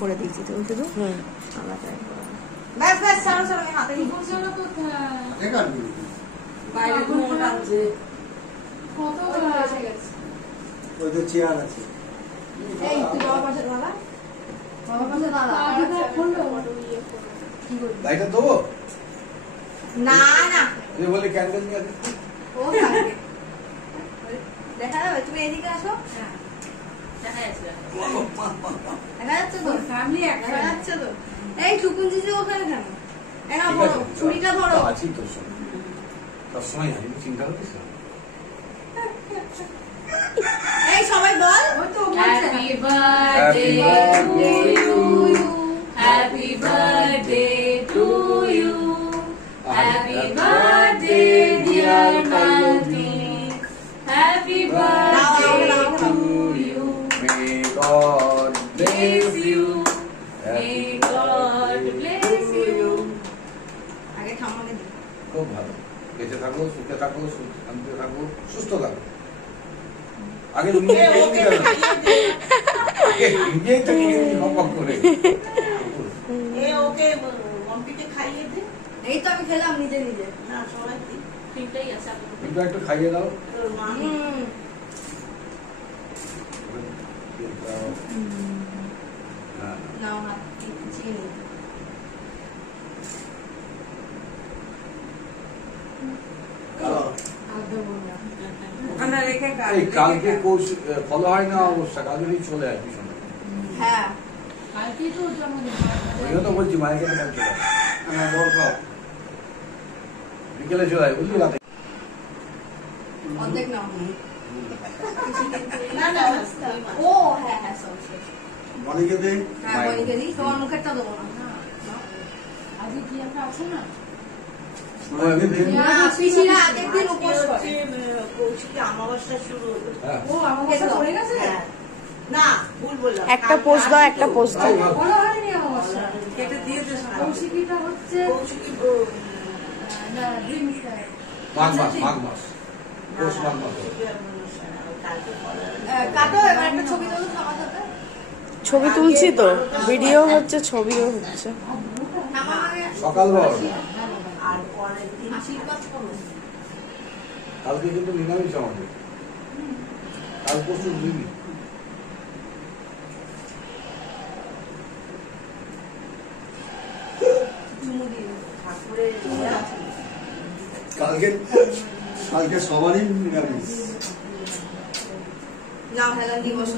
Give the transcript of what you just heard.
করে দিয়েছি তুমি শুধু ব্যাস ব্যাস ছাড়ো ছাড়ো আমি হাতে নিব বাইরে ঘুম আছে কত এসে গেছে ওই তো চেয়ার আছে এই তুই বাবা পাশে দাঁড়া বাবা পাশে দাঁড়া আগে খুললো কি করব লাইটটা দেবো না না এই বলে ক্যান্ডেল নিয়ে আসো ও থাকে দেখা যাবে তুমি এদিকে আসো হ্যাঁ দেখা যাচ্ছে দেখা যাচ্ছে তো ফ্যামিলি এক দেখা যাচ্ছে তো এই টুকুন জিজি ওখানে কেন এনা বড় ছুরিটা ধরো আছি তোর সঙ্গে তোর সময় আমি চিন্তা করতেছি এই সবাই বল ওই তো বলছে happy birthday to you happy birthday to you happy birthday dear Malati happy birthday to you may God bless you may God bless you আগে থামনে দি খুব ভালো বেঁচে থাকো সুখে থাকো শান্তিতে থাকো সুস্থ থাকো আগে নিজে নিজেই তো কম করে ওকে মম্পিকে খাইয়ে দে এই তো আমি খেলাম নিজে নিজে না সবাই তিনটাই আছে আপনি কিন্তু একটু খাইয়ে দাও নাও হাত চিনি ওখানে রেখে কালকে কোচ ফলো হয় না অবস্থা কালকে চলে আসবি শোনো হ্যাঁ কালকে তো জন্মদিন ওইও তো বলছি মায়ের কাছে কাল চলে হ্যাঁ দরকার বিকেলে চলে আয় বুঝলি রাতে অর্ধেক নাও না না ও হ্যাঁ হ্যাঁ সরি বনিকে দে হ্যাঁ বনিকে দিই তোমার মুখেরটা দেবো না আজকে কি একটা আছে না পিসিরা আগের দিন উপোস করে কৌশিকে অমাবস্যা শুরু হলো ও অমাবস্যা পড়ে গেছে না ভুল বললাম একটা পোস্ট দাও একটা পোস্ট দাও বলা হয়নি অমাবস্যা কেটে দিয়ে দে কৌশিকিটা হচ্ছে কৌশিকি না ড্রিমস মাঘ মাস পৌষ মাঘ মাস কাটো এবার একটা ছবি তুলো সবার সাথে ছবি তুলছি তো ভিডিও হচ্ছে ছবিও হচ্ছে সকালবেলা আর পরের দিন আশীর্বাদ করো কালকে কিন্তু নিরামিষ আমাদের কাল পরশু বুঝলি কালকে সবারই নিরামিষ না হেলান দিবস